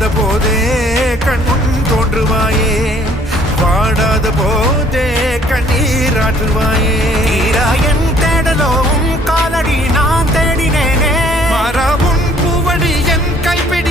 வாடாத போதே கண்முன் தோன்றுவாயே, வாடாத போதே கண்ணீராற்றுவாயே. என் தேடலோ உன் காலடி நான் தேடினேனே, மாறாவும் பூவடி என் கைப்பிடி